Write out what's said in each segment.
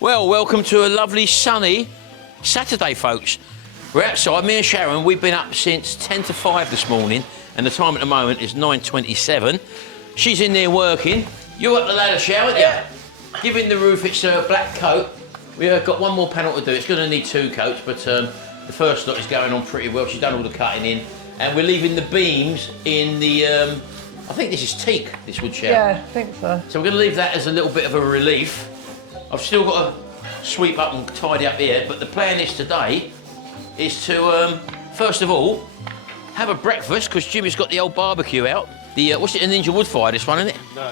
Well, welcome to a lovely sunny Saturday, folks. We're outside, me and Sharon, we've been up since 10 to 5 this morning, and the time at the moment is 9:27. She's in there working. You're up the ladder, Sharon, yeah. Giving the roof its black coat. We've got one more panel to do. It's going to need 2 coats, but the first lot is going on pretty well. She's done all the cutting in, and we're leaving the beams in the, I think this is teak, this wood, Sharon. Yeah, I think so. So we're going to leave that as a little bit of a relief. I've still got to sweep up and tidy up here, but the plan is today is to, first of all, have a breakfast, because Jimmy's got the old barbecue out. The, what's it, a Ninja wood fire, this one, isn't it? No,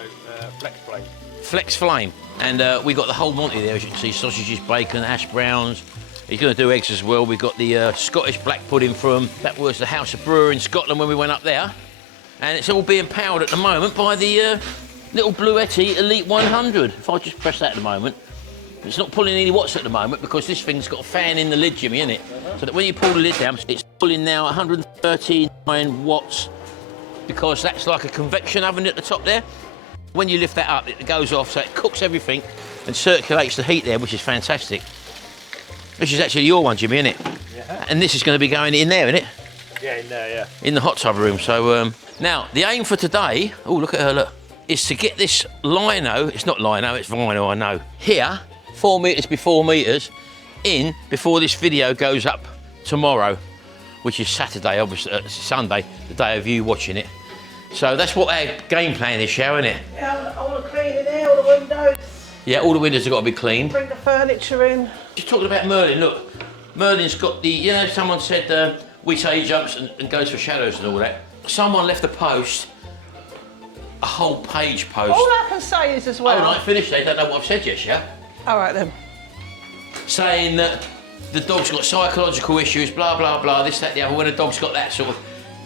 Flex Flame. Flex Flame. And we got the whole Monty there, as you can see, sausages, bacon, hash browns. He's going to do eggs as well. We've got the Scottish black pudding from, that was the House of Brewer in Scotland when we went up there. And it's all being powered at the moment by the little Bluetti Elite 100. If I just press that at the moment, it's not pulling any watts at the moment because this thing's got a fan in the lid, Jimmy, isn't it? So that when you pull the lid down, it's pulling now 139 watts because that's like a convection oven at the top there. When you lift that up, it goes off, so it cooks everything and circulates the heat there, which is fantastic. This is actually your one, Jimmy, isn't it? Yeah. And this is going to be going in there, isn't it? Yeah, in there, yeah. In the hot tub room. So now, the aim for today, oh, look at her, look, is to get this lino, it's not lino, it's vinyl, I know, here, 4 metres by 4 metres, in before this video goes up tomorrow, which is Saturday, obviously, Sunday, the day of you watching it. So that's what our game plan is, Sharon, isn't it? Yeah, I want to clean it there, all the windows. Yeah, all the windows have got to be cleaned. Bring the furniture in. Just talking about Merlin, look, Merlin's got the, you know, someone said we say he jumps and goes for shadows and all that. Someone left a post, a whole page post. All I can say is as well. Oh, right, finished. They don't know what I've said yet, yeah? All right then. Saying that the dog's got psychological issues, blah, blah, blah, this, that, the other, when a dog's got that sort of...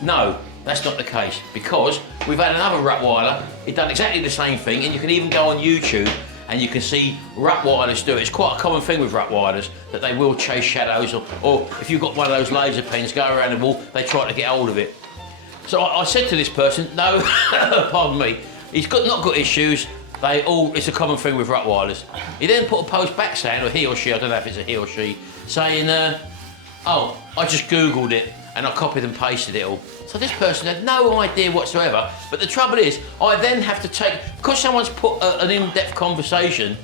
No, that's not the case, because we've had another Rottweiler, he'd done exactly the same thing, and you can even go on YouTube and you can see Rottweilers do it. It's quite a common thing with Rottweilers, that they will chase shadows, or if you've got one of those laser pens, go around the wall, they try to get hold of it. So I said to this person, no, pardon me, he's not got issues, it's a common thing with Rottweilers. He then put a post back saying, or he or she, I don't know if it's a he or she, saying, oh, I just Googled it and I copied and pasted it all. So this person had no idea whatsoever, but the trouble is, I then have to take, because someone's put an in-depth conversation,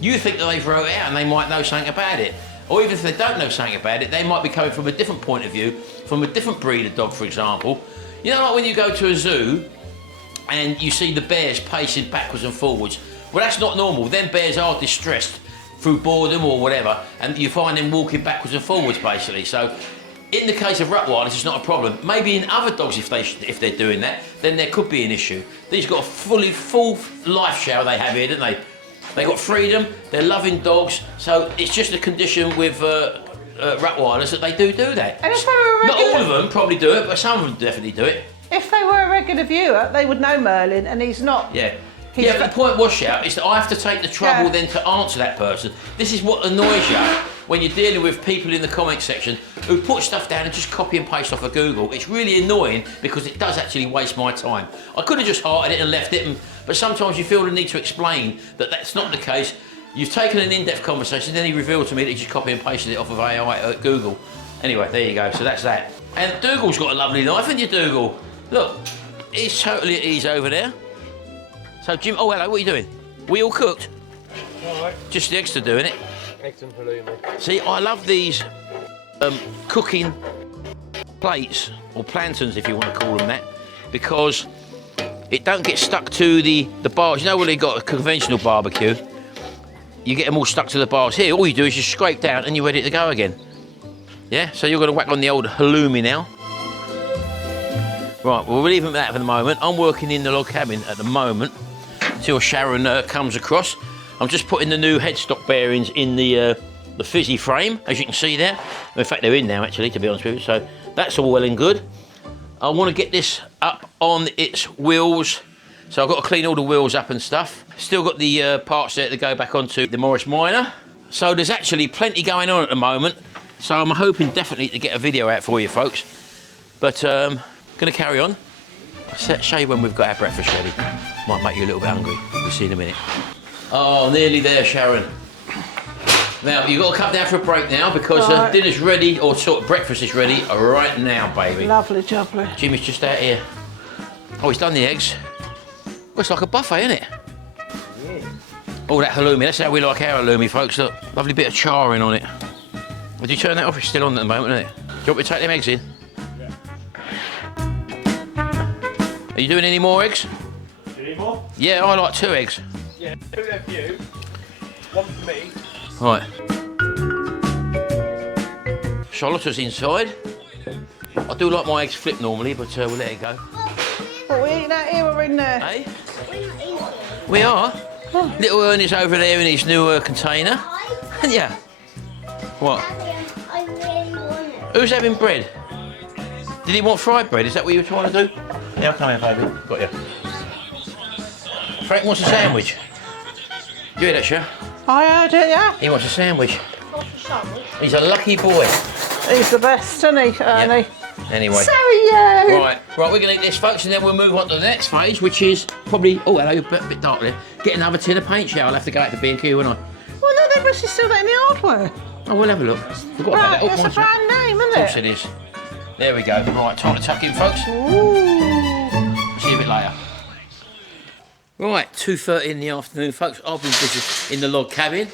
you think that they've wrote it out and they might know something about it. Or even if they don't know something about it, they might be coming from a different point of view, from a different breed of dog, for example. You know, like when you go to a zoo and you see the bears pacing backwards and forwards, well, that's not normal. Then bears are distressed through boredom or whatever, and you find them walking backwards and forwards, basically. So, in the case of Rottweilers, it's not a problem. Maybe in other dogs, if they're doing that, then there could be an issue. These got a full life shower they have here, don't they? They got freedom, they're loving dogs, so it's just a condition with Rottweilers that they do that. And if they were a Not regular... all of them probably do it, but some of them definitely do it. If they were a regular viewer, they would know Merlin, and he's not. Yeah. Yeah, but the point was, Shout, is that I have to take the trouble then to answer that person. This is what annoys you when you're dealing with people in the comment section who put stuff down and just copy and paste off of Google. It's really annoying because it does actually waste my time. I could have just hearted it and left it, but sometimes you feel the need to explain that that's not the case. You've taken an in-depth conversation, then he revealed to me that he just copy and pasted it off of AI at Google. Anyway, there you go, so that's that. And Dougal's got a lovely knife, haven't you, Dougal? Look, he's totally at ease over there. So Jim, oh hello, what are you doing? We all cooked? All right. Just the eggs to do, innit? Eggs and halloumi. See, I love these cooking plates, or plantains if you want to call them that, because it don't get stuck to the bars. You know when they got a conventional barbecue, you get them all stuck to the bars. Here, all you do is just scrape down and you're ready to go again. Yeah, so you're going to whack on the old halloumi now. Right, well, we'll leave it at that for the moment. I'm working in the log cabin at the moment till Sharon comes across. I'm just putting the new headstock bearings in the fizzy frame, as you can see there. In fact, they're in now, actually, to be honest with you. So that's all well and good. I want to get this up on its wheels. So I've got to clean all the wheels up and stuff. Still got the parts there to go back onto the Morris Minor. So there's actually plenty going on at the moment. So I'm hoping definitely to get a video out for you folks. But going to carry on. I'll show you when we've got our breakfast ready. Might make you a little bit hungry. We'll see in a minute. Oh, nearly there, Sharon. Now, you've got to come down for a break now because Right. dinner's ready, or sort of breakfast is ready right now, baby. Lovely, lovely. Jimmy's just out here. Oh, he's done the eggs. Well, it's like a buffet, isn't it? Yeah. Oh, that halloumi. That's how we like our halloumi, folks. Look, lovely bit of charring on it. Would you turn that off? It's still on at the moment, isn't it? Do you want me to take them eggs in? Yeah. Are you doing any more eggs? Do you need more? Yeah, I like 2 eggs. Yeah, 2 there for you. 1 for me. Right. Charlotte's inside. I do like my eggs flipped normally, but we'll let it go. What, we eating out here or in there? Hey? We are. Little Ernie's over there in his new container. Yeah. What? I really want it. Who's having bread? Did he want fried bread? Is that what you were trying to do? Yeah, come here, baby. Got you. Frank wants a sandwich. You hear that, Sharon? I heard it, yeah. He wants a sandwich. He's a lucky boy. He's the best, isn't he, Ernie? Yep. Anyway. So are you. Right, we're going to eat this, folks, and then we'll move on to the next phase, which is probably, oh, hello, a bit dark there. Get another tin of paint, Sharon. I'll have to go out to B&Q, won't I? Well, no, they must have still got any hardware. Oh, we'll have a look. Forgot Right, about that. it's a brand name, Of isn't course it? it is. There we go. Right, time to tuck in, folks. Ooh. See you a bit later. Right, 2:30 in the afternoon, folks. I've been busy in the log cabin.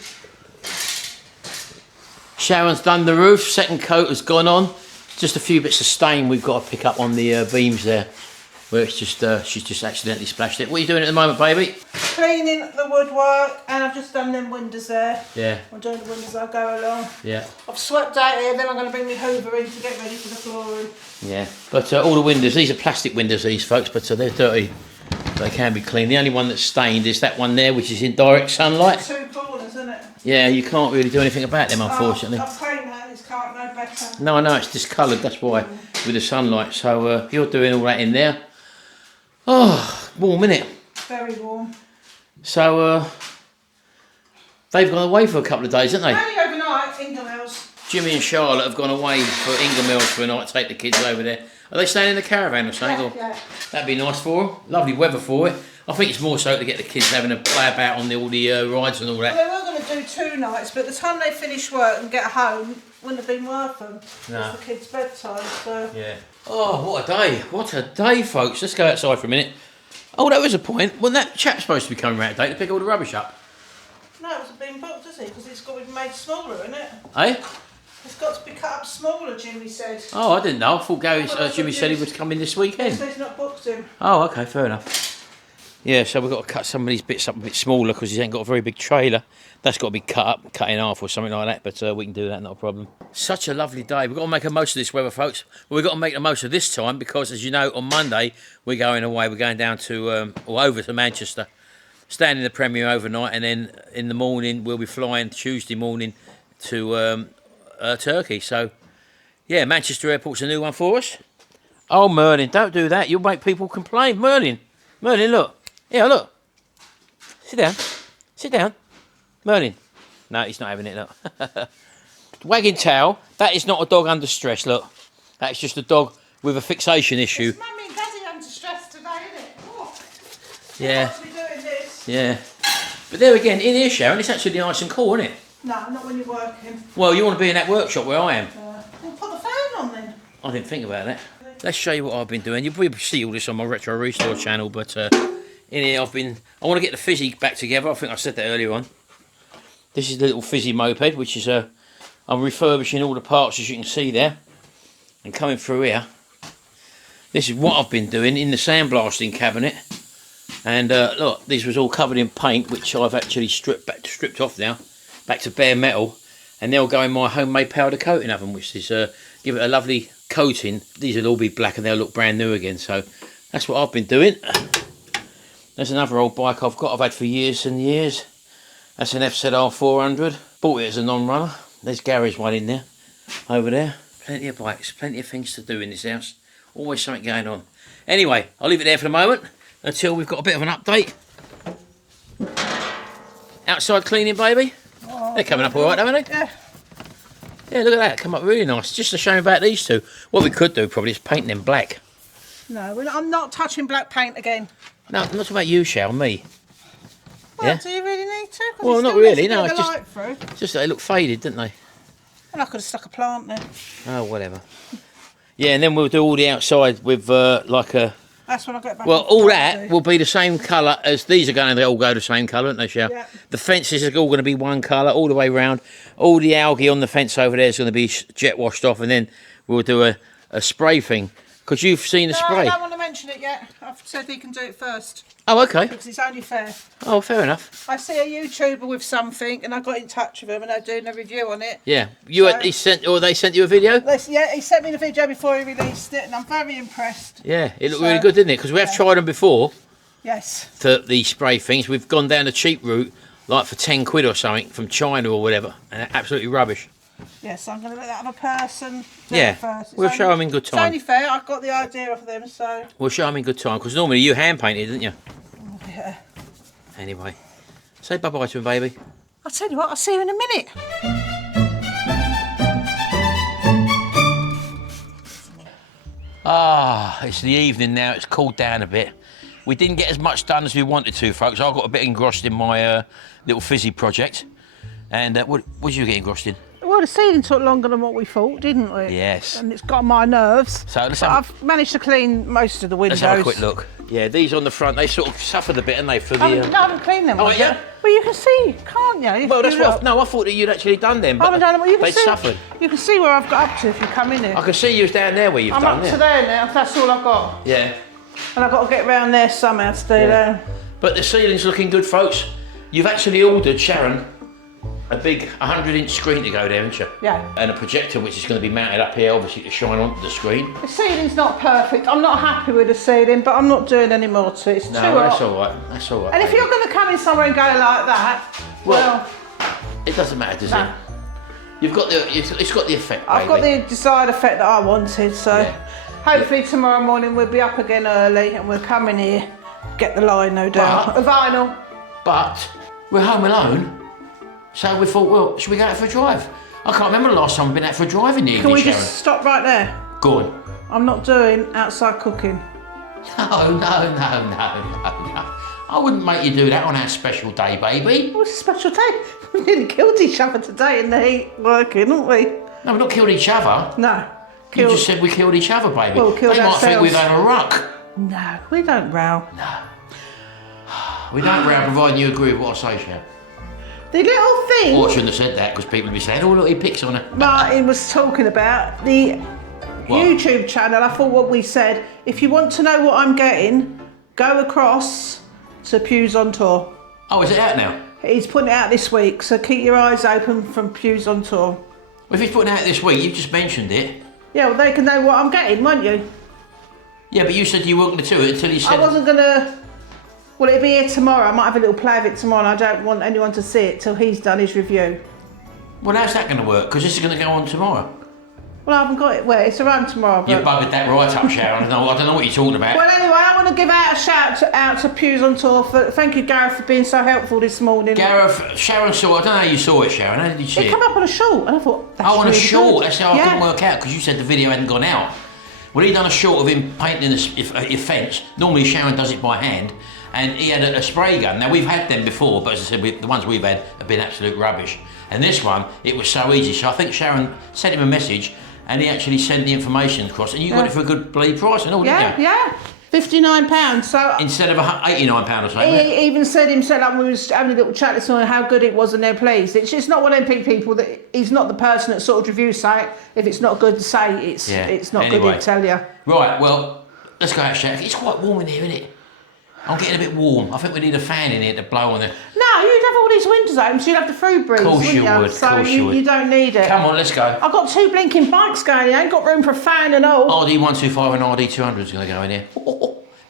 Sharon's done the roof. Second coat has gone on. Just a few bits of stain we've got to pick up on the beams there, where it's just she's just accidentally splashed it. What are you doing at the moment, baby? Cleaning the woodwork, and I've just done them windows there. Yeah, I'm doing the windows as I go along. yeah, I've swept out here, then I'm going to bring my hoover in to get ready for the flooring. yeah. But all the windows, these are plastic windows, these folks, but they're dirty. They can be cleaned. The only one that's stained is that one there, which is in direct sunlight. 2 corners, isn't it? Yeah, you can't really do anything about them, unfortunately. I've cleaned that, it's can't no better. No, I know, it's discoloured, that's why, with the sunlight. So you're doing all that in there. Oh, warm, innit? Very warm. So they've gone away for a couple of days, haven't they? Only overnight, Ingermills. Jimmy and Charlotte have gone away for Ingermills for a night, take the kids over there. Are they staying in the caravan or something? Yeah, yeah. That'd be nice for them. Lovely weather for it. I think it's more so to get the kids having a play about on all the rides and all Well, that. they were going to do 2 nights, but the time they finish work and get home wouldn't have been worth them. No. It's the kids' bedtime, so... Yeah. Oh, what a day. What a day, folks. Let's go outside for a minute. Oh, that was a point. Wasn't that chap supposed to be coming around today to pick all the rubbish up? No, it wasn't being booked, is it? Because it's got to be made smaller, isn't it? Eh? It's got to be cut up smaller, Jimmy said. Oh, I didn't know. I thought that's Jimmy what said he Jimmy- was coming this weekend. So he's not booked him. Oh, okay, fair enough. Yeah, so we've got to cut some of these bits up a bit smaller because he's ain't got a very big trailer. That's got to be cut up, cut in half or something like that, but we can do that, not a problem. Such a lovely day. We've got to make the most of this weather, folks. Well, we've got to make the most of this time because, as you know, on Monday, we're going away. We're going down to, or over to Manchester, staying in the Premier overnight, and then in the morning, we'll be flying Tuesday morning to Turkey. So, yeah, Manchester Airport's a new one for us. Oh, Merlin, don't do that. You'll make people complain. Merlin, look. Here, look. Sit down. Sit down. Merlin. No, he's not having it, look. Wagging tail. That is not a dog under stress, look. That's just a dog with a fixation issue. It's Mummy and Daddy under stress today, isn't it? Oh, Yeah, what's we doing this? yeah. But there again, in here, Sharon, it's actually nice and cool, isn't it? No, not when you're working. Well, you want to be in that workshop where I am. We'll put the fan on then. I didn't think about that. Let's show you what I've been doing. You'll probably see all this on my Retro Restore channel, but in here I want to get the Fizzy back together. I think I said that earlier on. This is the little Fizzy moped, which is I'm refurbishing all the parts, as you can see there. And coming through here, this is what I've been doing in the sandblasting cabinet. And look, this was all covered in paint, which I've actually stripped off now, back to bare metal. And they'll go in my homemade powder coating oven, which is give it a lovely coating. These will all be black and they'll look brand new again. So that's what I've been doing. There's another old bike I've got, I've had for years and years. That's an FZR 400. Bought it as a non-runner. There's Gary's one in there, over there. Plenty of bikes, plenty of things to do in this house. Always something going on. Anyway, I'll leave it there for the moment until we've got a bit of an update. Outside cleaning, baby. Oh, They're coming up all right, haven't they? Yeah. Yeah, look at that. Come up really nice. Just a shame about these two. What we could do probably is paint them black. No, I'm not touching black paint again. No, I'm not talking about you, Shell, me. Well, do you really need to? 'Cause Well, it not still really, lets a no, bit it's of just- light through. It's just that they look faded, didn't they? Well, I could have stuck a plant there. Oh, whatever. Yeah, and then we'll do all the outside with like a... That's when I get back. Well, off all the that garden. will be the same colour as these are going to all go the same colour, aren't they, Sharon? Yeah. The fences are all going to be one colour all the way round. All the algae on the fence over there is going to be jet washed off, and then we'll do a spray thing. Because you've seen the No, spray. I don't want to mention it yet. I've said he can do it first Oh, okay. because it's only fair. Oh, fair enough. I see a YouTuber with something, and I got in touch with him, and they're doing a review on it. Yeah. You So- they sent you a video? Yeah, he sent me the video before he released it, and I'm very impressed. Yeah, it looked So- really good, didn't it? Because we have tried them before, Yes. the spray things. We've gone down the cheap route, like for 10 quid or something from China or whatever, and they're absolutely rubbish. Yes, I'm going to let that other person do Yeah, it first. It's we'll show 'em in good It's time. only fair. I got the idea of them, so We'll show them in good time, because normally you hand painted, didn't you? yeah. Anyway, say bye-bye to him, baby. I'll tell you what. I'll see you in a minute. It's the evening now. It's cooled down a bit. We didn't get as much done as we wanted to, folks. I got a bit engrossed in my little fizzy project. And what did you get engrossed in? Well, the ceiling took longer than what we thought, didn't we? Yes. And it's got on my nerves. So let's But have, I've managed to clean most of the windows. let's have a quick look. Yeah, these on the front, they sort of suffered a bit, haven't they, for the... I haven't cleaned them. Oh, have yeah? you? Well, you can see, can't you? Well, that's You look. what... No, I thought that you'd actually done them, I but haven't done them. Well, you can they see, suffered. You can see where I've got up to if you come in here. I can see you was down there where you've I'm done up there. to there now. That's all I've got. Yeah. And I've got to get round there somehow to do that. But the ceiling's looking good, folks. You've actually ordered, Sharon, a big 100-inch screen to go there, haven't you? Yeah. And a projector which is going to be mounted up here, obviously, to shine onto the screen. The ceiling's not perfect. I'm not happy with the ceiling, but I'm not doing any more to it. It's too No, that's hot. all right. That's all right. And if baby. you're going to come in somewhere and go like that, well, It doesn't matter, does No. it? You've got the... It's got the effect, I've got baby. the desired effect that I wanted. So Yeah. hopefully tomorrow morning we'll be up again early and we'll come in here, get the line, no doubt. But- A vinyl. But we're home alone, so we thought, well, should we go out for a drive? I can't remember the last time we've been out for a drive in the Can evening, we Sharon. just stop right there? Go on. I'm not doing outside cooking. No. I wouldn't make you do that on our special day, baby. It was a special day. We nearly killed each other today in the heat working, didn't we? No, we've not killed each other. No. You Killed. just said we killed each other, baby. Well, killed they might think ourselves. we've had a ruck. No, we don't row. We don't round, providing you agree with what I say, Sharon. The little thing Or I shouldn't have said that, because people would be saying, oh, look, he picks on her. Martin was talking about, the What? YouTube channel, I thought what we said, if you want to know what I'm getting, go across to Pews on Tour. Oh, is it out now? He's putting it out this week, so keep your eyes open from Pews on Tour. Well, if he's putting it out this week, you've just mentioned it. Yeah, well, they can know what I'm getting, won't you? Yeah, but you said you weren't going to do it until you said... I wasn't going to... Well, it'll be here tomorrow. I might have a little play of it tomorrow, and I don't want anyone to see it till he's done his review. Well, how's that going to work? Because this is going to go on tomorrow. Well, I haven't got it. Well, it's around tomorrow. You But... buggered that right up, Sharon. I don't know what you're talking about. Well, anyway, I want to give out a shout out to Pews on Tour. Thank you, Gareth, for being so helpful this morning. Gareth, Sharon saw... I don't know how you saw it, Sharon. How did you see It it? came up on a short, and I thought, that's Oh, on a really short. good. That's how I Yeah. couldn't work out, because you said the video hadn't gone out. Well, he done a short of him painting a fence. Normally, Sharon does it by hand. And he had a spray gun. Now, we've had them before, but as I said, the ones we've had have been absolute rubbish. And this one, it was so easy. So I think Sharon sent him a message, and he actually sent the information across. And you got it for a good bloody price and all, didn't you? Yeah. £59. So Instead of £89 or something. he even said himself, like, we was having a little chat this morning, how good it was, and they're pleased. It's just not one of them people that he's not the person that sort of reviews say if it's not good to say it's not good. Anyway. He'll tell you. Right, well, let's go out, Sharon. It's quite warm in here, isn't it? I'm getting a bit warm. I think we need a fan in here to blow on the... No, you'd have all these windows open, so you'd have the food breeze. Course wouldn't you would, So course you would. you don't need it. Come on, let's go. I've got two blinking bikes going here. I ain't got room for a fan and all. RD125 and RD200 is going to go in here.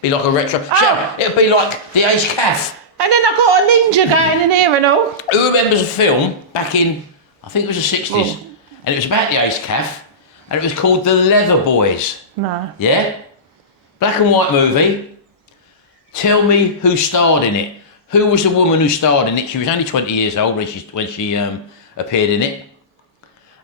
Be like a retro... Oh. Sharon, it'll be like the Ace Caff. And then I've got a ninja going in here and all. Who remembers a film back in, I think it was the 60s, Oh. and it was about the Ace Caff, and it was called The Leather Boys. No. Yeah? Black and white movie. Tell me who starred in it. Who was the woman who starred in it? She was only 20 years old when she appeared in it.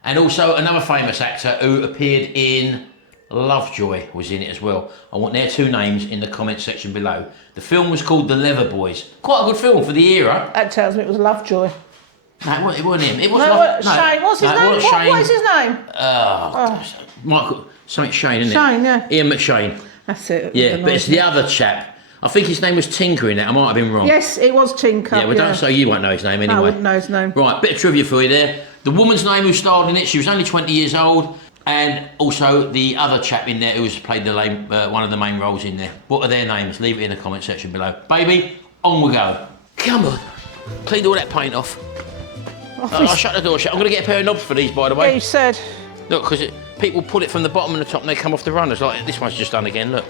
And also another famous actor who appeared in Lovejoy was in it as well. I want their 2 names in the comment section below. The film was called The Leather Boys. Quite a good film for the era. That tells me it was Lovejoy. No, it wasn't him. It was Shane. What's his name? What is his name? Michael, something Shane, isn't it? Shane, yeah. Ian McShane. That's it. Yeah, but it's the other chap. I think his name was Tinker in it. I might have been wrong. Yes, it was Tinker. Yeah, well, don't say you won't know his name anyway. No, I wouldn't know his name. Right, bit of trivia for you there. The woman's name who starred in it, she was only 20 years old. And also the other chap in there who's played one of the main roles in there. What are their names? Leave it in the comment section below. Baby, on we go. Come on. Cleaned all that paint off. I'll shut the door shut. I'm going to get a pair of knobs for these, by the way. Yeah, you said. Look, because people pull it from the bottom and the top and they come off the runners. Like this one's just done again, look.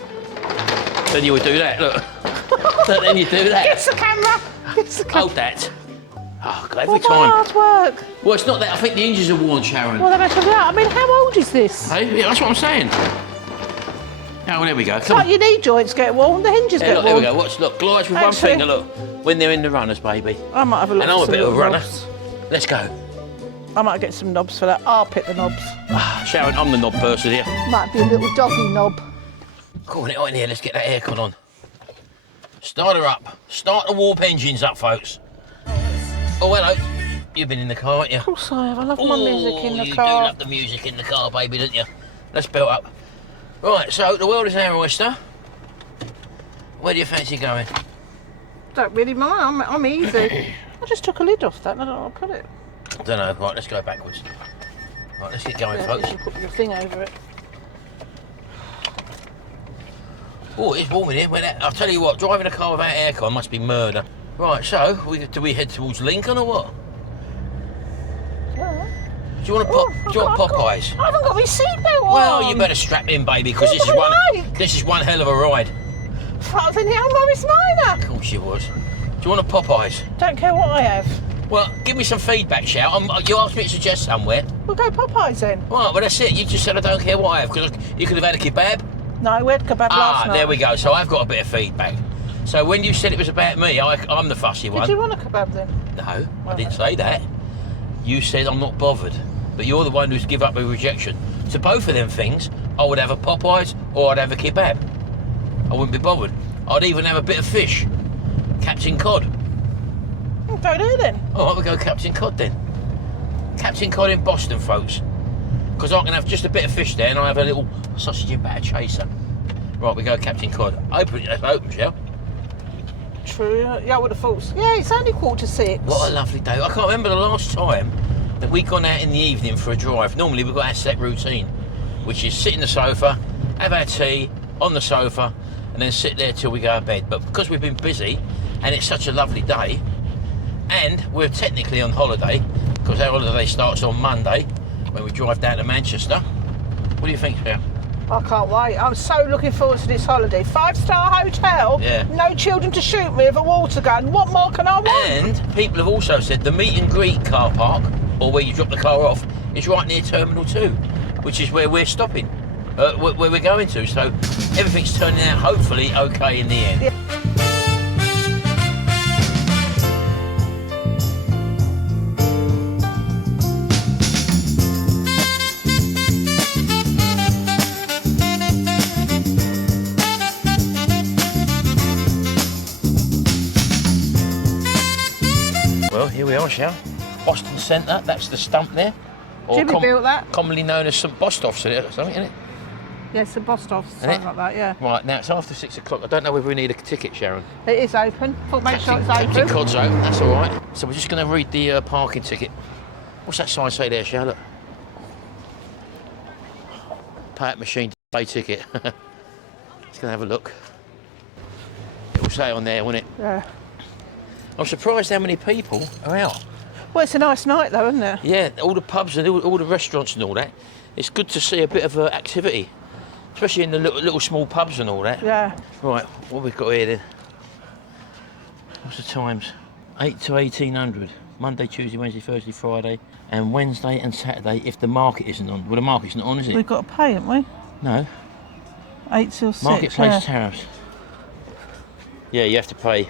Then you would do that, look. Then you do that. Get the camera. Hold that. Oh, God, every What time. hard work. Well, it's not that. I think the hinges are worn, Sharon. Well, they're better than that. I mean, how old is this? Hey, yeah, that's what I'm saying. Oh, well, there we go. It's like your knee joints get worn, the hinges get Look, worn. there we go. Watch, look, glides with Actually, one finger, look. When they're in the runners, baby. I might have a look. And I'm a for bit some of a runner. knobs. Let's go. I might get some knobs for that. I'll pick the knobs. Sharon, I'm the knob person here. Might be a little doggy knob. Go on, in here. Let's get that aircon on. Start her up. Start the warp engines up, folks. Oh, hello. You've been in the car, haven't you? Of course I have. I love my music in the you car. do love the music in the car, baby, don't you? Let's build up. Right, so the world is our oyster. Where do you fancy going? Don't really mind. I'm easy. I just took a lid off that and I don't know where to put it. I don't know. Right, let's go backwards. Right, let's get going, Yeah, folks. you should put your thing over it. Oh, it's warm in here. I'll tell you what, driving a car without aircon must be murder. Right, so, do we head towards Lincoln or what? Yeah. Do you want Popeyes? I haven't got my seatbelt on. Well, you better strap in, baby, because What do I like? this is one hell of a ride. I was in the old Morris Minor. Of course you was. Do you want a Popeyes? Don't care what I have. Well, give me some feedback, Shao. You asked me to suggest somewhere. We'll go Popeyes then. Right, well, that's it. You just said I don't care what I have, because you could have had a kebab. No, we had kebab last night. There we go. So I've got a bit of feedback. So when you said it was about me, I'm the fussy one. Did you want a kebab then? No, I didn't say that. You said I'm not bothered. But you're the one who's give up a rejection. To both of them things, I would have a Popeyes or I'd have a kebab. I wouldn't be bothered. I'd even have a bit of fish. Captain Cod. Go there then. All right, we'll go Captain Cod then. Captain Cod in Boston, folks. Because I can have just a bit of fish there and I have a little sausage and batter chaser. Right, we go Captain Cod. Open, shall? True. Yeah, I would have thought. Yeah, it's only 5:45. What a lovely day. I can't remember the last time that we'd gone out in the evening for a drive. Normally we've got our set routine, which is sit in the sofa, have our tea on the sofa, and then sit there till we go to bed. But because we've been busy and it's such a lovely day, and we're technically on holiday, because our holiday starts on Monday when we drive down to Manchester. What do you think, Sarah? I can't wait. I'm so looking forward to this holiday. 5-star hotel. Yeah. No children to shoot me with a water gun. What more can I want? And people have also said the meet and greet car park, or where you drop the car off, is right near Terminal 2, which is where we're stopping, where we're going to. So everything's turning out hopefully okay in the end. Yeah. Well, here we are, Shell. Boston Centre, that's the stump there. Jimmy built that. Commonly known as St Bostof's or something, isn't it? Yes, the Bostov, something like that, yeah. Right, now it's after 6 o'clock. I don't know whether we need a ticket, Sharon. It is open. Make sure it's Captain open. Cod's open, that's all right. So we're just going to read the parking ticket. What's that sign say there, Shell? Look. Pay at machine, pay ticket. Just going to have a look. It will say on there, won't it? Yeah. I'm surprised how many people are out. Well, it's a nice night though, isn't it? Yeah, all the pubs and all the restaurants and all that. It's good to see a bit of activity, especially in the little small pubs and all that. Yeah. Right, what we've got here then? What's the times? 8 to 1800. Monday, Tuesday, Wednesday, Thursday, Friday, and Wednesday and Saturday if the market isn't on. Well, the market's not on, is it? We've got to pay, haven't we? No. 8 till 6. Marketplace yeah. tariffs. Yeah, you have to pay.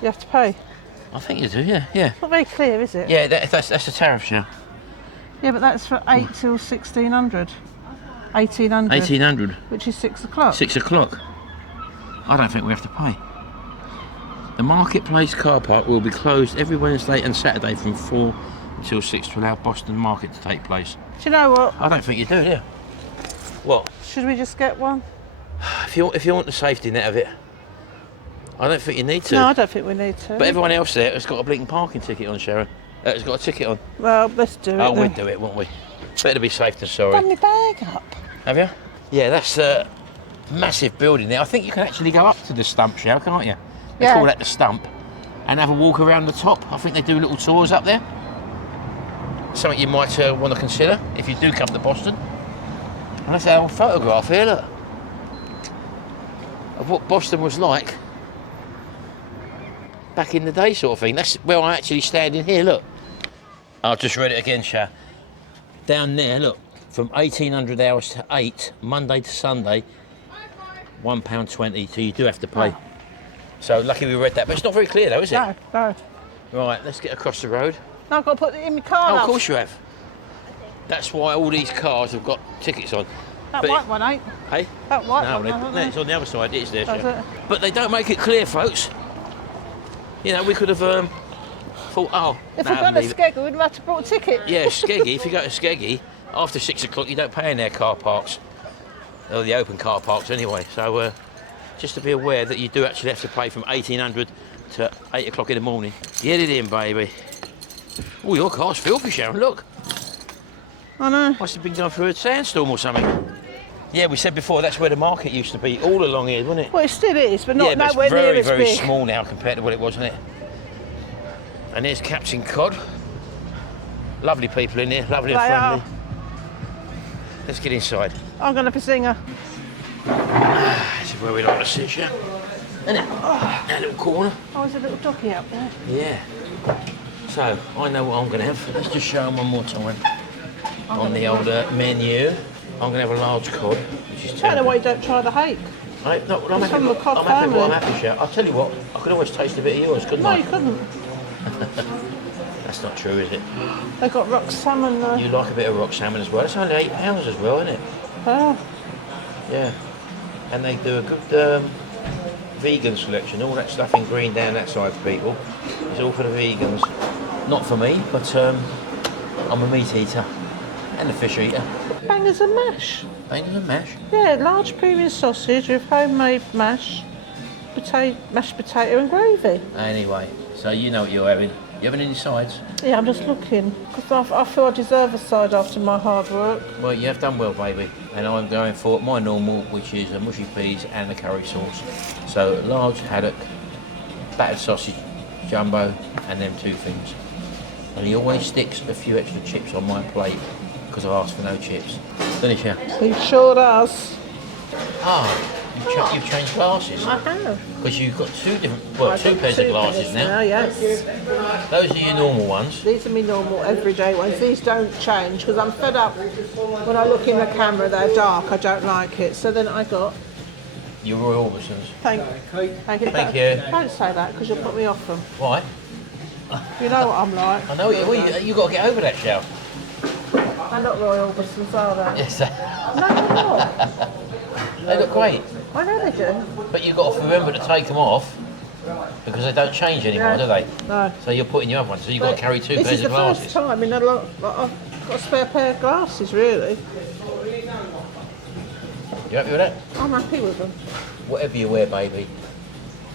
You have to pay. I think you do, yeah. Not very clear, is it? Yeah, that's the tariffs, yeah. Yeah, but that's for 8 till 1600. 1800. 1800. Which is 6 o'clock. 6 o'clock. I don't think we have to pay. The marketplace car park will be closed every Wednesday and Saturday from 4 until 6 to allow Boston Market to take place. Do you know what? I don't think you do, do you? What? Should we just get one? If you want the safety net of it, I don't think you need to. No, I don't think we need to. But everyone else there has got a blinking parking ticket on, Sharon. Has got a ticket on. Well, let's do it. Oh, then. we'd do it, wouldn't we? Better be safe than sorry. Done my bag up. Have you? Yeah, that's a massive building there. I think you can actually go up to the stump, Sharon, can't you? They Yeah. call that the stump. And have a walk around the top. I think they do little tours up there. Something you might want to consider if you do come to Boston. And that's our photograph here, look. Of what Boston was like back in the day, sort of thing. That's where I actually stand in here, look. I've just read it again, Shah. Down there, look, from 1800 hours to 8, Monday to Sunday, £1.20, so you do have to pay. Oh. So lucky we read that, but it's not very clear though, is it? No, no. Right, let's get across the road. No, I've got to put it in my car. Oh, love. of course you have. That's why all these cars have got tickets on. That But- white one ain't. Hey? That white No, one. they- hasn't no, it? it's on the other side, it is there, Does Shah. it? But they don't make it clear, folks. You know, we could have thought, oh, If no, we'd gone to leave it. Skeggy, we'd have had to brought a ticket. Yeah, Skeggy, if you go to Skeggy, after 6 o'clock you don't pay in their car parks. Or the open car parks anyway. So just to be aware that you do actually have to pay from 1800 to 8 o'clock in the morning. Get it in, baby. Oh, your car's filthy, Sharon, look. I know. Must have been going through a sandstorm or something. Yeah, we said before, that's where the market used to be, all along here, wasn't it? Well, it still is, but not yeah, but nowhere it's very, near as very big. small now compared to what it was, isn't it? And there's Captain Cod. Lovely people in here, lovely and They friendly. are. Let's get inside. I'm going to be singer. This is where we like to sit, yeah? Isn't it? That little corner. Oh, there's a little doggy up there. Yeah. So, I know what I'm going to have. Let's just show them one more time. On the old menu, I'm going to have a large cod, which is I don't know why £10. you don't try the hake. I'm It's from the cod I'm happy with what family. I'm happy, Sharon. I'll tell you what, I could always taste a bit of yours, couldn't No, I? you couldn't. That's not true, is it? They've got rock salmon though. You like a bit of rock salmon as well. It's only £8 as well, isn't it? Oh, Yeah. And they do a good vegan selection. All that stuff in green down that side for people is all for the vegans. Not for me, but I'm a meat eater and a fish eater. bangers and mash. Ain't it a mash? Yeah, large premium sausage with homemade mash, mashed potato and gravy. Anyway, so you know what you're having. You having any sides? Yeah, I'm just looking because I feel I deserve a side after my hard work. Well, you have done well, baby. And I'm going for my normal, which is a mushy peas and a curry sauce. So large haddock, battered sausage, jumbo, and them two things. And he always sticks a few extra chips on my plate because I've asked for no chips. Finish here. He sure does. Ah, you've changed glasses. I have. Because you've got two pairs of glasses now. Yes. Those are your normal ones. These are my normal everyday ones. These don't change because I'm fed up when I look in the camera. They're dark. I don't like it. So then I got. Your Royal Orbisons. Thank you. Thank you. Don't say that because you'll put me off them. Why? You know what I'm like. I know you've got to get over that, Shell. They're not Royal Orbisons, are they? Yes, No, they're not. they look great. I know they do. But you've got to remember to take them off because they don't change anymore, do they? No. So you're putting your other ones, so you've got to carry two This pairs is of the glasses. first time in a long. I've got a spare pair of glasses, really. You happy with that? I'm happy with them. Whatever you wear, baby.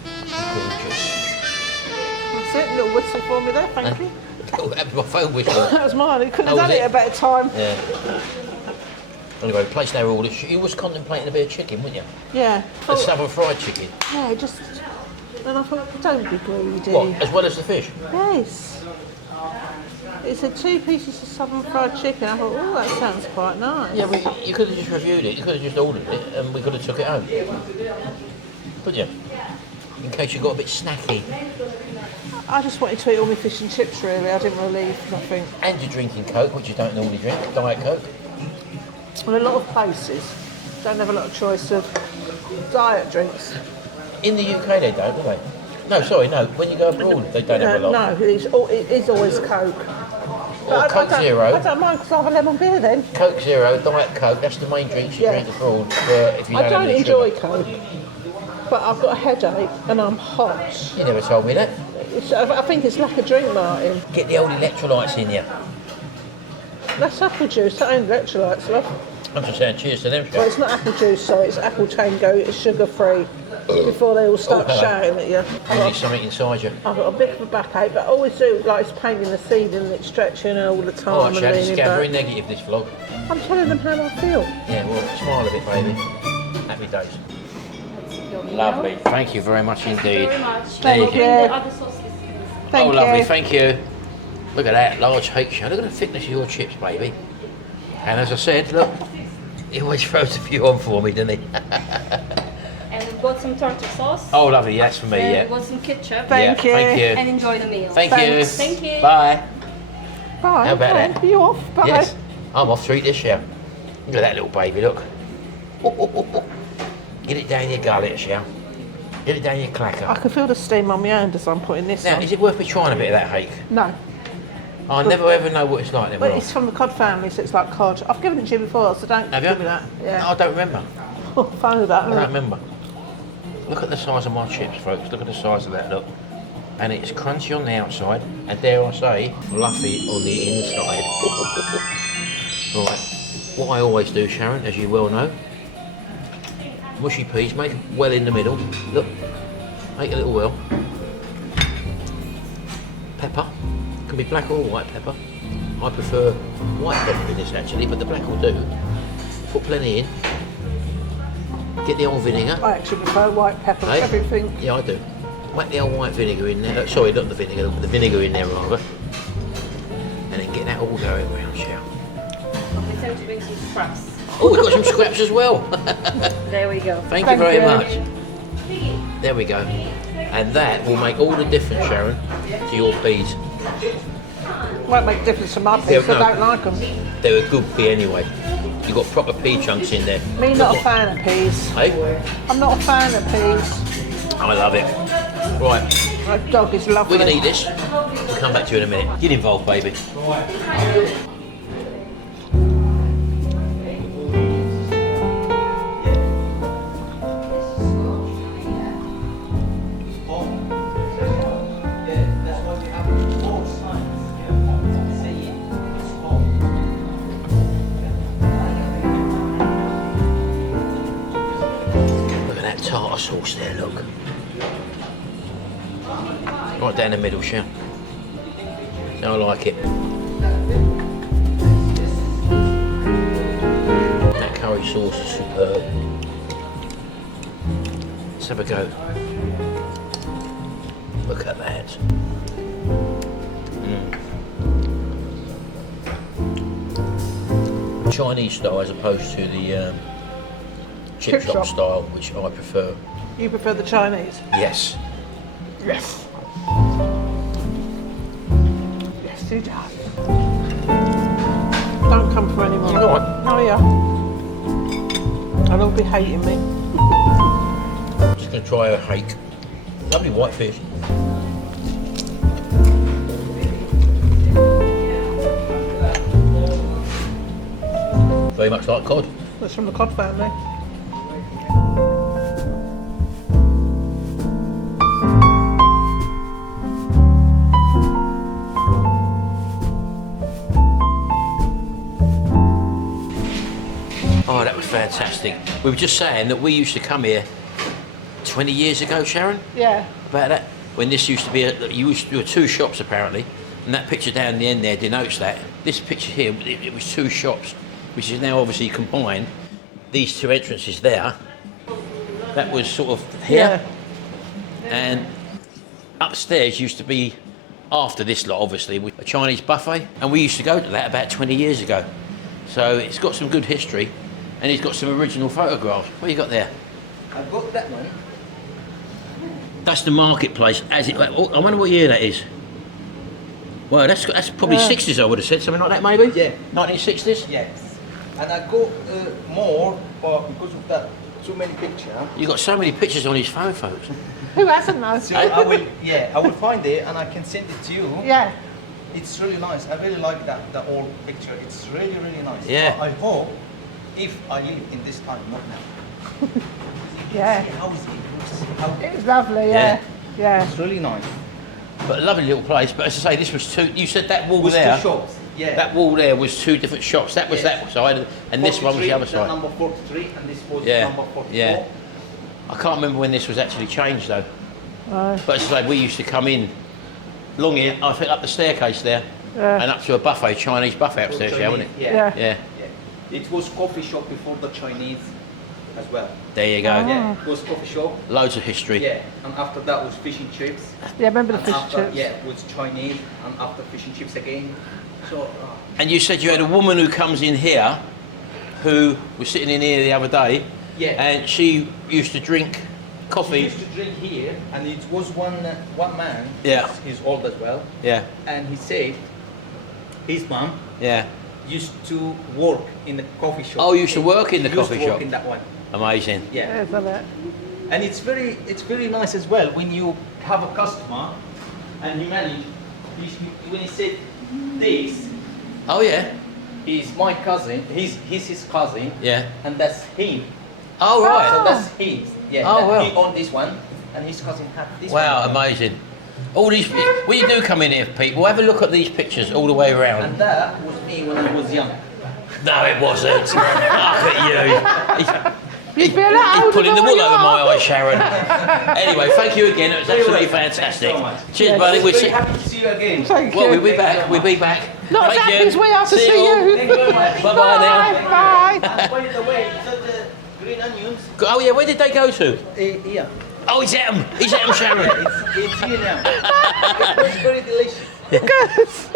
Gorgeous. That's it. Little whistle for me there. Thank you. That was my phone whistle. That was mine. He couldn't Oh, have done was it it? at a better time. Yeah. Anyway, placed our order. You was contemplating a bit of chicken, weren't you? Yeah. A southern fried chicken. Yeah, just. And I thought, don't be greedy. What? As well as the fish? Yes. It said 2 pieces of southern fried chicken. I thought, oh, that sounds quite nice. Yeah, but you could have just reviewed it. You could have just ordered it, and we could have took it home. Couldn't you? In case you got a bit snacky. I just wanted to eat all my fish and chips, really. I didn't really leave nothing. And you're drinking Coke, which you don't normally drink. Diet Coke. Well, a lot of places don't have a lot of choice of diet drinks. In the UK they don't, do they? No, sorry, no. When you go abroad, they don't have a lot. No, it is always Coke. or Coke I Zero. don't mind because I have a lemon beer then. Coke Zero, Diet Coke, that's the main drinks you drink abroad if you I don't have any enjoy sugar. Coke, but I've got a headache and I'm hot. You never told me that. I think it's like a drink, Martin. Get the old electrolytes in you. That's apple juice, that ain't electrolytes, love. I'm just saying cheers to them, Well, Sharon. it's not apple juice, so it's apple tango, it's sugar-free. Before they all start hello. shouting at you. You need something inside you. I've got a bit of a backache, but I always do, like it's pain in the seed and it's stretching all the time Oh, and Sharon, this is leaning getting very back. negative, this vlog. I'm telling them how I feel. Yeah, well, smile a bit, baby. Happy days. Lovely. Thank you very much indeed. Very much. There you Thank go. you. The other sauces. Thank Oh, lovely, you. thank you. Look at that large hake show. Look at the thickness of your chips, baby. And as I said, look, he always throws a few on for me, doesn't he? And we've got some tartar sauce. Oh, lovely, yes, for me, And yeah. we've got some ketchup. Thank you. Thank you. And enjoy the meal. Thank Thanks. you. Thank you. Bye. Bye. How about Bye. that? Are you off? Bye. Yes, I'm off to eat this, yeah. Look at that little baby, look. Get it down your gullet, shall. Get it down your I clacker. can feel the steam on my hand as I'm putting this Now, on. is it worth me trying a bit of that hake? No, I never ever know what it's like then. but will I? it's from the cod family, so it's like cod. I've given it to you before, so don't Have give you? me that. No, Yeah. I don't remember. Fine with that. I don't remember. Look at the size of my chips, folks. Look at the size of that, look. And it's crunchy on the outside, and dare I say, fluffy on the inside. Right, what I always do, Sharon, as you well know, mushy peas, make a well in the middle. Look, make a little well. Pepper, can be black or white pepper. I prefer white pepper in this actually, but the black will do. Put plenty in. Get the old vinegar. I actually prefer white pepper Eh? everything. Yeah, I do. Whack the old white vinegar in there. Sorry, not the vinegar, the vinegar in there rather. And then get that all going round, shall. We tend to bring some scraps. Oh, we've got some scraps as well. There we go. Thank you Thank very you. much. There we go. And that will make all the difference, Sharon, to your peas. Won't make a difference to my peas, Yeah, I no. don't like them. They're a good pea anyway. You've got proper pea chunks in there. Me not a fan of peas. Hey? I'm not a fan of peas. I love it. Right, My dog is lovely. we're going to eat this. We'll come back to you in a minute. Get involved, baby. Look at that tartar sauce there, look. Right down the middle, shall. I like it. That curry sauce is superb. Let's have a go. Look at that. Chinese style as opposed to the chip Chip shop shop. style, which I prefer. You prefer the Chinese? Yes. Yes. Yes, you do. Don't come for any more. You know what? No, yeah. And they'll be hating me. Just going to try a hake. Lovely white fish. Very much like cod. That's from the cod family. Oh, that was fantastic. We were just saying that we used to come here 20 years ago, Sharon, Yeah. about that. When this used to be, there were two shops apparently, and that picture down the end there denotes that. This picture here, it was two shops, which is now obviously combined. These two entrances there, that was sort of here, and upstairs used to be, after this lot obviously, a Chinese buffet, and we used to go to that about 20 years ago. So it's got some good history, and it's got some original photographs. What you got there? I've got that one. That's the marketplace. As it, oh, I wonder what year that is. Well, that's probably 60s. I would have said something like that, maybe. Yeah. 1960s. Yes. And I got more, but because of that, so many pictures. You got so many pictures on his phone, folks. Who hasn't though? So I will, I will find it and I can send it to you. Yeah. It's really nice. I really like that the old picture. It's really nice. Yeah. So I hope if I live in this time, not now. Yeah. See how is it? How It's lovely, yeah. Yeah. it's really nice. But a lovely little place. But as I say, this was two. You said that wall With there. two shops. Yeah. That wall there was two different shops. That was that side, and this one was the other 43, side. Number 43, and this was Yeah. number 44. Yeah. I can't remember when this was actually changed though. But as I say, we used to come in long here. I think up the staircase there, and up to a buffet, Chinese buffet upstairs, Chinese, yeah, wasn't it? Yeah. Yeah. Yeah. It was coffee shop before the Chinese as well. There you go. Yeah, it was coffee shop. Loads of history. Yeah, and after that was fish and chips. Yeah, remember the And fish after, chips? Yeah, it was Chinese, and after fish and chips again. So, And you said you had a woman who comes in here, who was sitting in here the other day, yeah. and she used to drink He coffee. used to drink here, and it was one man. Yeah. He's old as well, Yeah, and he said his mum yeah. used to work in the coffee shop. Oh, used to work in the Used coffee to work shop. in that one. Amazing. Yeah. Yeah, love it. And it's very nice as well when you have a customer and you manage. When he said this Oh yeah. is my cousin, he's his cousin, Yeah. and that's him. Oh So right. that's his. Yeah. Oh, that wow. He owned this one, and his cousin had this Wow, one. amazing. All these. When you do come in here, people, have a look at these pictures all the way And around. that was me when I was young. No, it wasn't. Look at you. You'd be a lot He's older pulling the than wool what over you my are. eyes, Sharon. Anyway, thank you again. It was absolutely Thanks fantastic. so much. Cheers, buddy. We'll Very see. happy to see you again. Thank Well, you. we'll be back. We'll be back. Not as Thank happy you. as we are to see all. you. Thank you very much. Bye bye now. Bye. And by the way, is that the green onions? Oh yeah, where did they go to? Here. Oh, he's at them. He's at them, Sharon. It's here now. It's very delicious.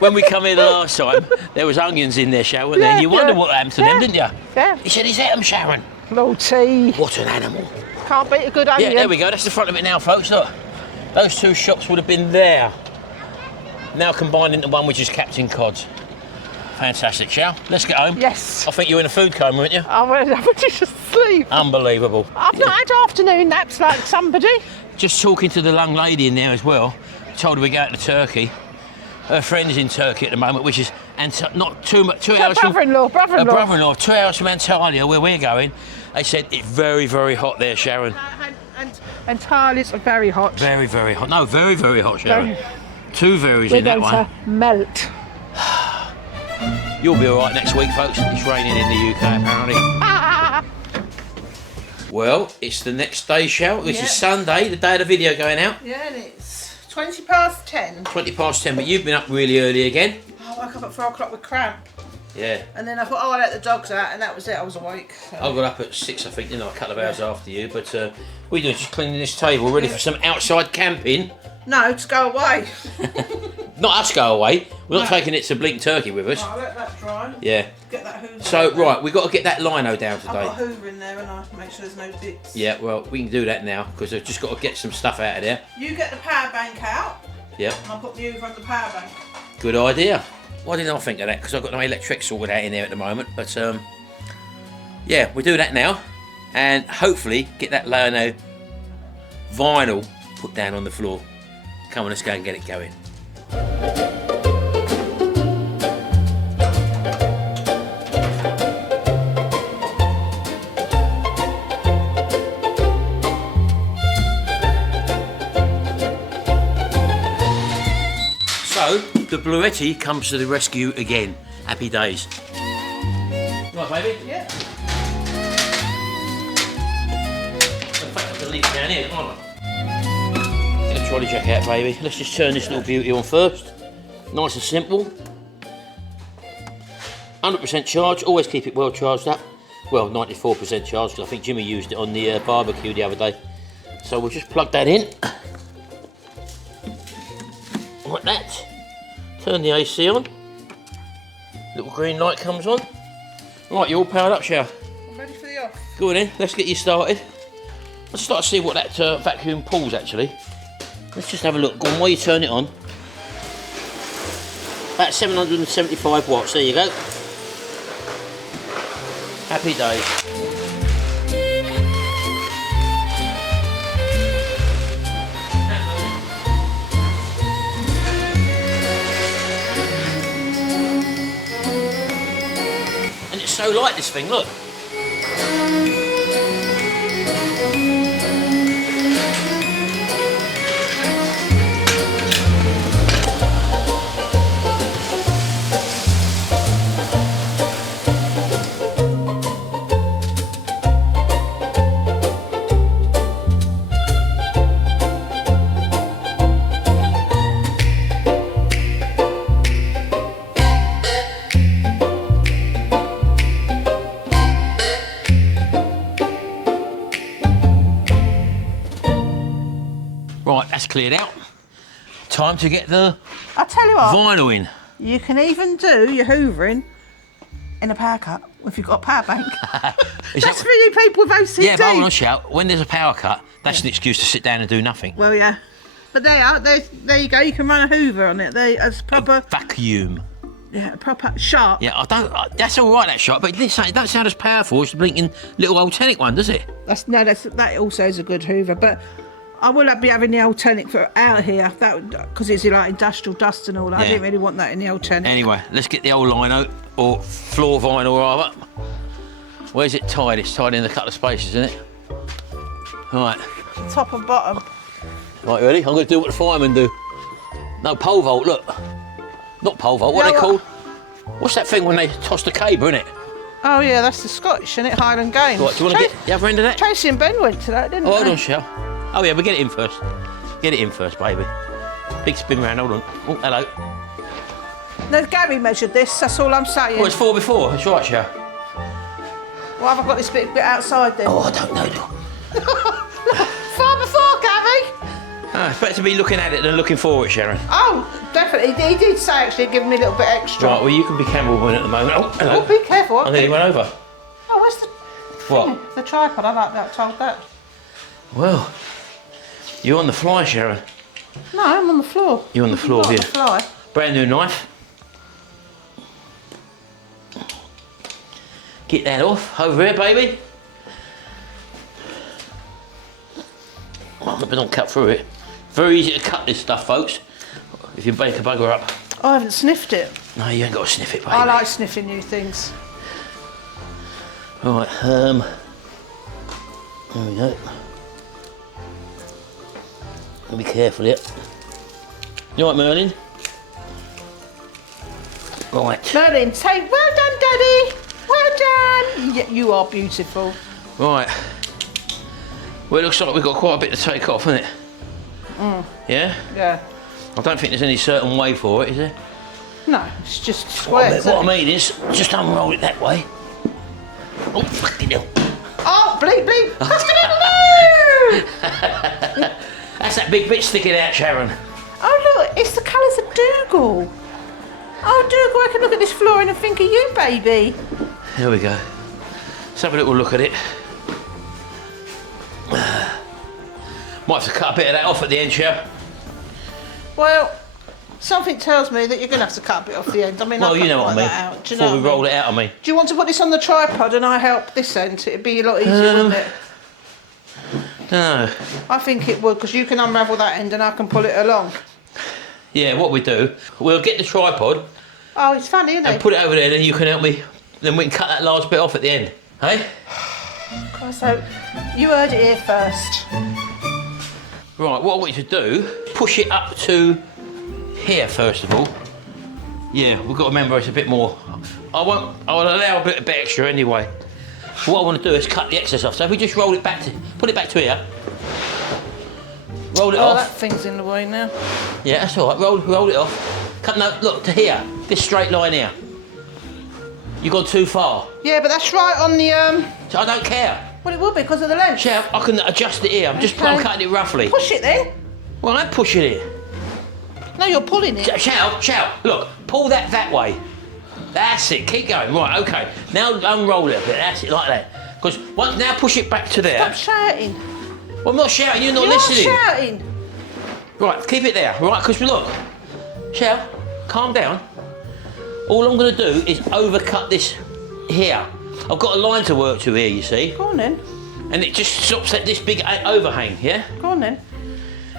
When we come in last time, there was onions in there, Sharon, weren't there? Yeah, And you wondered yeah. what happened to them, didn't you? Yeah. He said he's at them, Sharon. Little tea. What an animal. Can't beat a good onion. Yeah, there we go. That's the front of it now, folks. Look, those two shops would have been there. Now combined into one, which is Captain Cod's. Fantastic, shall? Let's get home. Yes. I think you were in a food coma, weren't you? I went to just sleep. Unbelievable. I've not had afternoon naps like somebody. Just talking to the young lady in there as well. Told her we're going to Turkey. Her friend's in Turkey at the moment, which is not too much. 2 hours from Brother-in-law. her brother-in-law. 2 hours from Antalya, where we're going. They said it's very, very hot there, Sharon. And Thailand's very hot. Very, very hot. No, very, very hot, Sharon. Very- Two veries We're in that going one. to melt. You'll be all right next week, folks. It's raining in the UK, apparently. Well, it's the next day, Shell. This Yeah. is Sunday, the day of the video going out. Yeah, and it's 20 past 10. 20 past 10, but you've been up really early again. I woke up at 4 o'clock with cramp. Yeah. And then I thought, oh, I'll let the dogs out, and that was it. I was awake. So. I got up at 6, I think, didn't I? A couple of hours after you. But what are you doing? Just cleaning this table, ready for some outside camping. No, to go away. Not us go away. We're not taking it to Blink Turkey with us. I'll let that dry. Yeah. Get that hoover. So, right, we've got to get that lino down I've today. got a hoover in there, and I make sure there's no bits. Yeah, well, we can do that now because I've just got to get some stuff out of there. You get the power bank out, Yep. and I'll put the hoover on the power bank. Good idea. Why didn't I think of that? Because I've got no electric sorted out in there at the moment. But yeah, we'll do that now, and hopefully get that lino vinyl put down on the floor. Come on, let's go and get it going. So, the Bluetti comes to the rescue again. Happy days. Right, baby? Yeah. In fact, I have to leave it down here, can't I? Get the trolley jack out, baby. Let's just turn this little beauty on first. Nice and simple. 100% charge. Always keep it well charged up. Well, 94% charged, because I think Jimmy used it on the barbecue the other day. So we'll just plug that in. Like that. Turn the AC on. Little green light comes on. Right, you're all powered up, Sharon. I'm ready for the off. Go on in, let's get you started. Let's start to see what that vacuum pulls actually. Let's just have a look. Go on, while you turn it on. About 775 watts, there you go. Happy days. so light, this thing, look. Right, that's cleared out. Time to get the I'll tell you what, vinyl in. you can even do your hoovering in a power cut if you've got a power bank. That's for you people with OCD. Yeah, but hold on, shout. When there's a power cut, that's an excuse to sit down and do nothing. Well, yeah. But there you go, you can run a hoover on it. It's proper, Vacuum. yeah, proper sharp. Yeah, that's all right, that shot, but it don't sound as powerful as the blinking little Altenic one, does it? That also is a good hoover, but I will be having the Altenic for out here, because it's like industrial dust and all that. I Yeah. didn't really want that in the Altenic. Anyway, let's get the old lino, or floor vinyl rather. Where's it tied? It's tied in a couple of spaces, isn't it? Right. Top and bottom. Right, you ready? I'm going to do what the firemen do. No, pole vault, look. Not pole vault, what are they called? What's that thing when they toss the cable, innit? Oh yeah, that's the Scottish, isn't it? Highland Games. What, do you want to get the other end of that? Tracy and Ben went to that, didn't Oh, they? hold on, Shell. Oh yeah, we'll get it in first. Get it in first, baby. Big spin round, hold on. Oh, hello. No, Gary measured this, that's all I'm saying. Well, it's 4x4, that's right, Shell. Why have I got this bit outside then? Oh, I don't know. 4x4, Gary! Ah, it's better to be looking at it than looking for it, Sharon. Oh, definitely. He did say actually give me a little bit extra. Right, well, you can be camerawoman at the moment. Oh, hello. Oh, be careful. I nearly went over. Oh, where's the What? the tripod? I like that. Told that. Well, you're on the fly, Sharon. No, I'm on the floor. You're on the floor Not here. on the fly. Brand new knife. Get that off. Over here, baby. Oh, but don't cut through it. Very easy to cut this stuff, folks. If you bake a bugger up. I haven't sniffed it. No, you ain't got to sniff it, baby. I like sniffing new things. Right, there we go. Be careful here. You all right, Merlin? Right. Merlin, say well done, Daddy. Well done. Yeah, you are beautiful. Right. Well, it looks like we've got quite a bit to take off, isn't it? Yeah? Yeah. I don't think there's any certain way for it, is there? No, it's just squares. What I mean is, just unroll it that way. Oh, fucking hell. Oh, bleep, bleep. That's that big bit sticking out, Sharon. Oh, look, it's the colours of Dougal. Oh, Dougal, I can look at this flooring and think of you, baby. There we go. Let's have a little look at it. Might have to cut a bit of that off at the end, Sharon. Well, something tells me that you're going to have to cut a bit off the end. I mean, Well, I you know what I mean. that out. Do you Before know we what I roll mean? it out, I mean. Do you want to put this on the tripod and I help this end? It'd be a lot easier, wouldn't it? No. I think it would, because you can unravel that end and I can pull it along. Yeah, what we do, we'll get the tripod Oh, it's funny, isn't and it? put it over there, then you can help me. Then we can cut that last bit off at the end. Hey? So, you heard it here first. Right, what I want you to do, push it up to here first of all. Yeah, we've got to remember it's a bit more. I'll allow a bit extra anyway. What I want to do is cut the excess off. So if we just roll it back put it back to here. Roll it Oh, that off. thing's in the way now. Yeah, that's all right. Roll it off. Look to here. This straight line here. You've gone too far. Yeah, but that's right on the, So I don't care. Well, it will be because of the length. Shout, I can adjust it here. I'm Okay. cutting it roughly. Push it then. Well, I'm pushing it. No, you're pulling it. Shout. Look, pull that way. That's it. Keep going. Right, okay. Now unroll it a bit. That's it, like that. Because now push it back to there. Stop shouting. Well, I'm not shouting. You're not You're listening. shouting. Right, keep it there. Right, because look. Shout. Calm down. All I'm going to do is overcut this here. I've got a line to work to here, you see. Go on then. And it just stops at this big overhang, yeah? Go on then.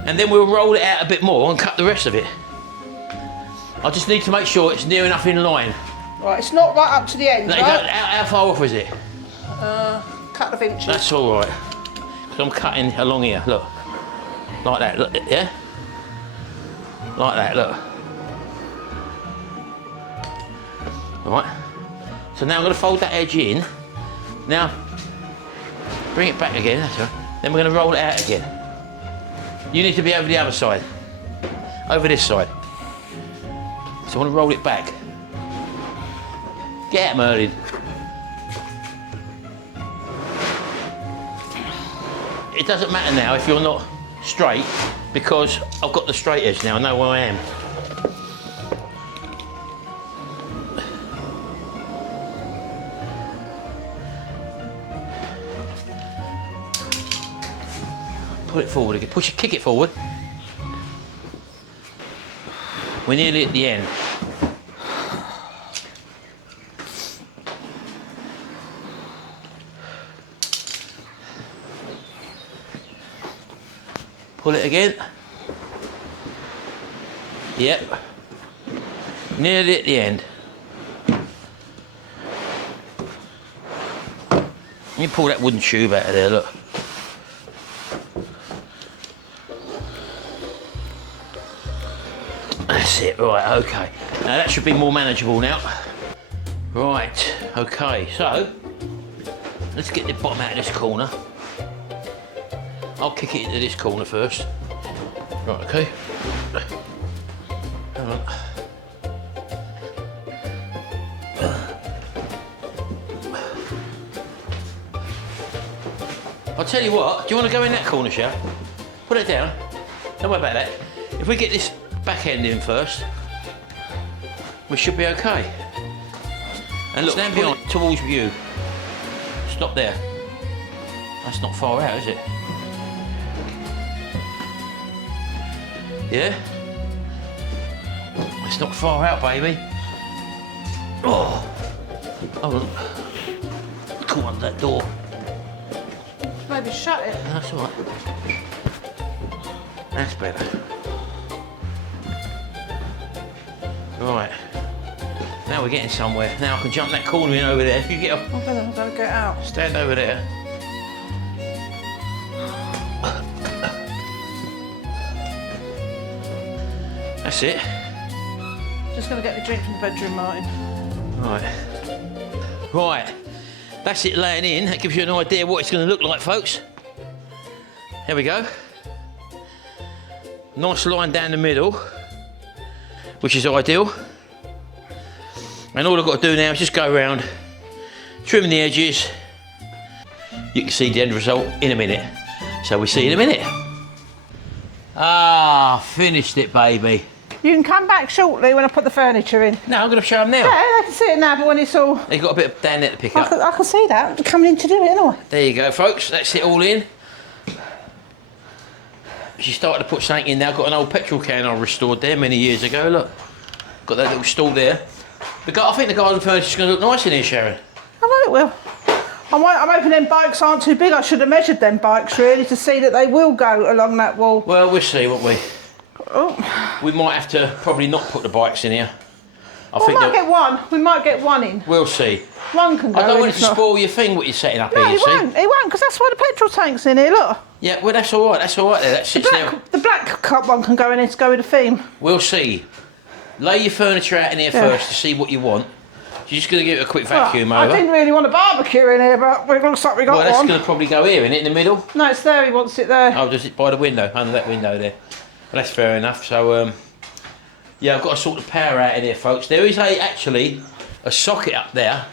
And then we'll roll it out a bit more and cut the rest of it. I just need to make sure it's near enough in line. Right, it's not right up to the end, No, right? how far off is it? Couple of inches. That's all right. So I'm cutting along here, look. Like that, look, yeah? Like that, look. Right. So now I'm going to fold that edge in. Now, bring it back again, that's all right. Then we're going to roll it out again. You need to be over the other side. Over this side. So I want to roll it back. Get out, Merlin. It doesn't matter now if you're not straight, because I've got the straight edge now, I know where I am. Pull it forward again, kick it forward. We're nearly at the end. Pull it again. Yep. Nearly at the end. You pull that wooden tube out of there, look. That's it, right, okay. Now that should be more manageable now. Right, okay, so let's get the bottom out of this corner. I'll kick it into this corner first. Right, okay. Hang on. I'll tell you what, do you want to go in that corner, Sharon? Put it down. Don't worry about that. If we get this back end in first, we should be okay. And look, stand behind towards you. Stop there. That's not far out, is it? Yeah? It's not far out, baby. Oh, hold on. Come on, that door. Maybe shut it. That's all right. That's better. Right. Now we're getting somewhere. Now I can jump that corner in over there. If you get up, I'm gonna get out. stand over there. That's it. Just gonna get me a drink from the bedroom, Martin. Right. Right. That's it laying in. That gives you an idea what it's going to look like, folks. There we go. Nice line down the middle, which is ideal. And all I've got to do now is just go around, trim the edges. You can see the end result in a minute. So we'll see you in a minute. Ah, finished it, baby. You can come back shortly when I put the furniture in. No, I'm going to show them now. Yeah, I can see it now, but when it's all... They've got a bit down there to pick I up. can see that. I'm coming in to do it, anyway. There you go, folks. That's it all in. She started to put something in now. Got an old petrol can I restored there many years ago. Look, got that little stall there. I think the garden furniture's going to look nice in here, Sharon. I know it will. I'm hoping them bikes aren't too big. I should have measured them bikes really to see that they will go along that wall. Well, we'll see, won't we? Oh. We might have to probably not put the bikes in here. We might get one. We might get one in. We'll see. One can go. I don't in, want it if to not. spoil your thing, what you're setting up No, here, you it see. won't. It won't, because that's why the petrol tank's in here. Look. Yeah, well, that's all right. That's all right there. That sits there. The black cup one can go in here to go with the theme. We'll see. Lay your furniture out in here first to see what you want. You're just going to give it a quick vacuum over. I didn't really want a barbecue in here, but it looks like we got Well, that's one. going to probably go here, innit, in the middle? No, it's there. He wants it there. Oh, does it by the window, under that window there? Well, that's fair enough. So, yeah, I've got to sort the power out in here, folks. There is actually a socket up there,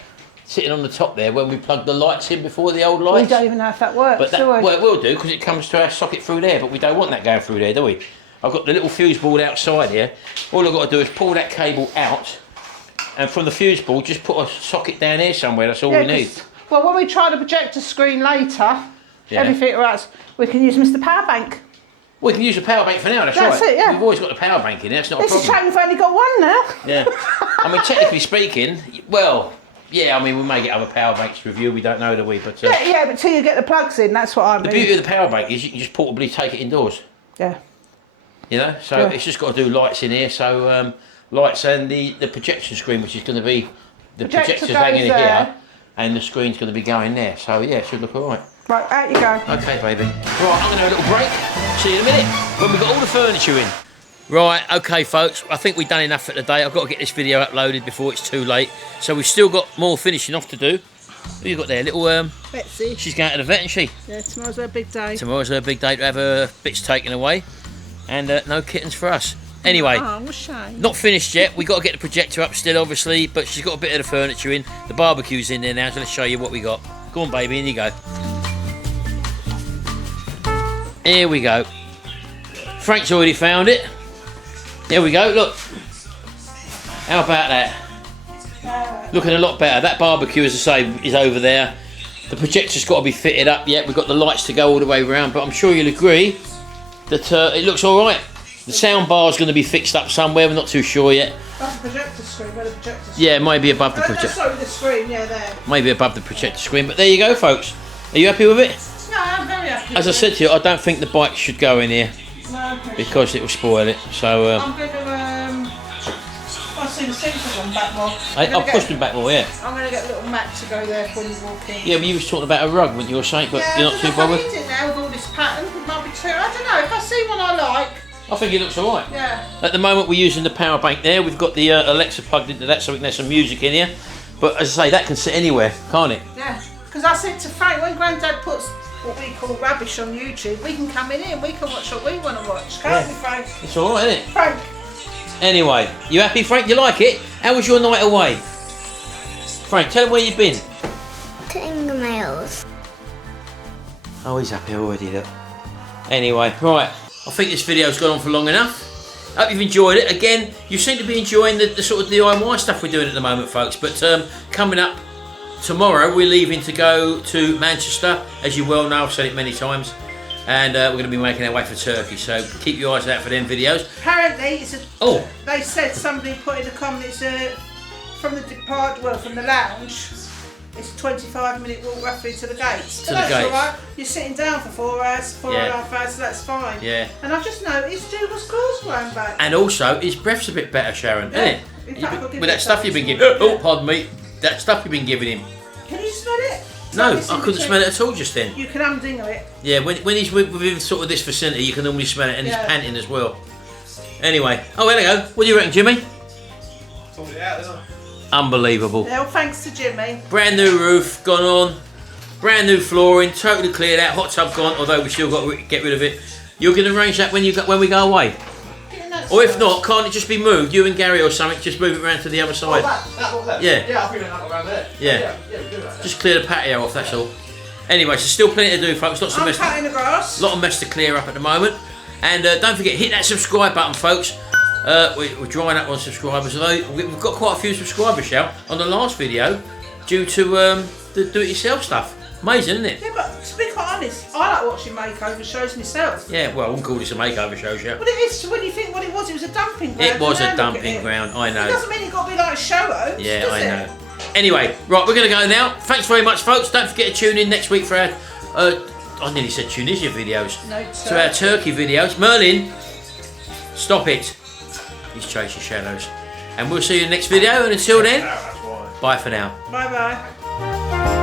sitting on the top there, when we plug the lights in before the old lights. We don't even know if that works, But that, do we? well, it will do, because it comes to our socket through there, but we don't want that going through there, do we? I've got the little fuse board outside here. All I've got to do is pull that cable out, and from the fuse board, just put a socket down here somewhere. That's all we need. Well, when we try the projector screen later, everything else, we can use Mr. Power Bank. We can use the power bank for now, that's right. That's it, yeah. We've always got the power bank in there, it's not a It's a problem. shame we've only got one now. Yeah. I mean, technically speaking, well, yeah, I mean, we may get other power banks to review, we don't know, do we? But Yeah, but till you get the plugs in, that's what I mean. the beauty of the power bank is you can just portably take it indoors. Yeah. You know, so it's just got to do lights in here, so lights and the projection screen, which is going to be the Projector projector's hanging goes here, there. and the screen's going to be going there. So yeah, it should look all right. Right, out you go. Okay, baby. Right, I'm going to have a little break. See you in a minute when we've got all the furniture in. Right, okay, folks. I think we've done enough for today. I've got to get this video uploaded before it's too late. So we've still got more finishing off to do. Who you got there? Little Betsy. She's going to the vet, isn't she? Yeah, tomorrow's her big day. Tomorrow's her big day to have her bits taken away, and no kittens for us. Anyway, Oh, what shame. not finished yet. We've got to get the projector up still, obviously, but she's got a bit of the furniture in. The barbecue's in there now, so let's show you what we got. Go on, baby, in you go. Here we go. Frank's already found it. There we go, look. How about that? Looking a lot better. That barbecue, as I say, is over there. The projector's got to be fitted up yet. We've got the lights to go all the way around, but I'm sure you'll agree that it looks all right. The sound bar's going to be fixed up somewhere. We're not too sure yet. That's the projector screen, where the projector screen. Yeah, maybe above the Oh, projector. sorry, the screen, yeah, there. Maybe above the projector screen. But there you go, folks. Are you happy with it? No, I'm very happy. As I with said to you, I don't think the bike should go in here it. No, okay. because it will spoil it. So I'm going to, I see the sensors on back more. I'll push them back more. Yeah. I'm going to get a little mat to go there when you walk in. Yeah, but you was talking about a rug, weren't you, or something? But Yeah, you're not too bothered. I need it now with all this pattern. It might be too. I don't know. If I see one I like, I think it looks all right. yeah. At the moment, we're using the power bank there. We've got the Alexa plugged into that, so we can have some music in here. But as I say, that can sit anywhere, can't it? Yeah. Because I said to Frank, when Grandad puts what we call rubbish on YouTube, we can come in here and we can watch what we want to watch. Can't we, Frank? It's all right, isn't it? Frank. Anyway, you happy, Frank? You like it? How was your night away? Frank, tell him where you've been. Fingernails. Oh, he's happy already, look. Anyway, right. I think this video's gone on for long enough. Hope you've enjoyed it. Again, you seem to be enjoying the sort of DIY stuff we're doing at the moment, folks. But coming up tomorrow, we're leaving to go to Manchester. As you well know, I've said it many times. And we're going to be making our way for Turkey. So keep your eyes out for them videos. Apparently, it's a. Oh. They said somebody put in the comments from from the lounge. It's a 25-minute walk roughly to the gates. To But the that's gates. alright. You're sitting down for 4 hours, four Yeah. and a half hours, so that's fine. Yeah. And I've just noticed Dougal's claws growing back. And also, his breath's a bit better, Sharon, Yeah. isn't In it? fact, we'll give With it that stuff you've been some. giving. Oh, pardon me. That stuff you've been giving him. Can you smell it? No, It's I in couldn't between. smell it at all just then. You can umdingle it. Yeah, when he's within sort of this vicinity, you can normally smell it, and Yeah. he's panting as well. Anyway, oh, there we go. What do you reckon, Jimmy? Sorted it out, isn't it? Unbelievable. Well, thanks to Jimmy. Brand new roof gone on, brand new flooring, totally cleared out, hot tub gone, although we still got to get rid of it. You're going to arrange that when we go away? Or if not, can't it just be moved? You and Gary or something, just move it around to the other side. That one there? Yeah. Yeah, I think that around there. Yeah. Yeah, we do that. Just clear the patio off, that's all. Anyway, so still plenty to do, folks. Lots of I'm mess. cutting the grass. Lot of mess to clear up at the moment. And don't forget, hit that subscribe button, folks. We're drying up on subscribers. Although we've got quite a few subscribers now on the last video due to the do-it-yourself stuff. Amazing, isn't it? Yeah, but to be quite honest, I like watching makeover shows myself. Yeah, well, I wouldn't call this a makeover show, yeah. But it is, when you think what it was a dumping ground. It was and a now look at dumping it. ground, I It know. doesn't mean it got to be like a show host, Yeah, does I it? know. Anyway, right, we're going to go now. Thanks very much, folks. Don't forget to tune in next week for our, I nearly said Tunisia videos. No, To our Turkey videos. Merlin, stop it. He's chasing shadows. And we'll see you in the next video. And until then, That's why. bye for now. Bye bye.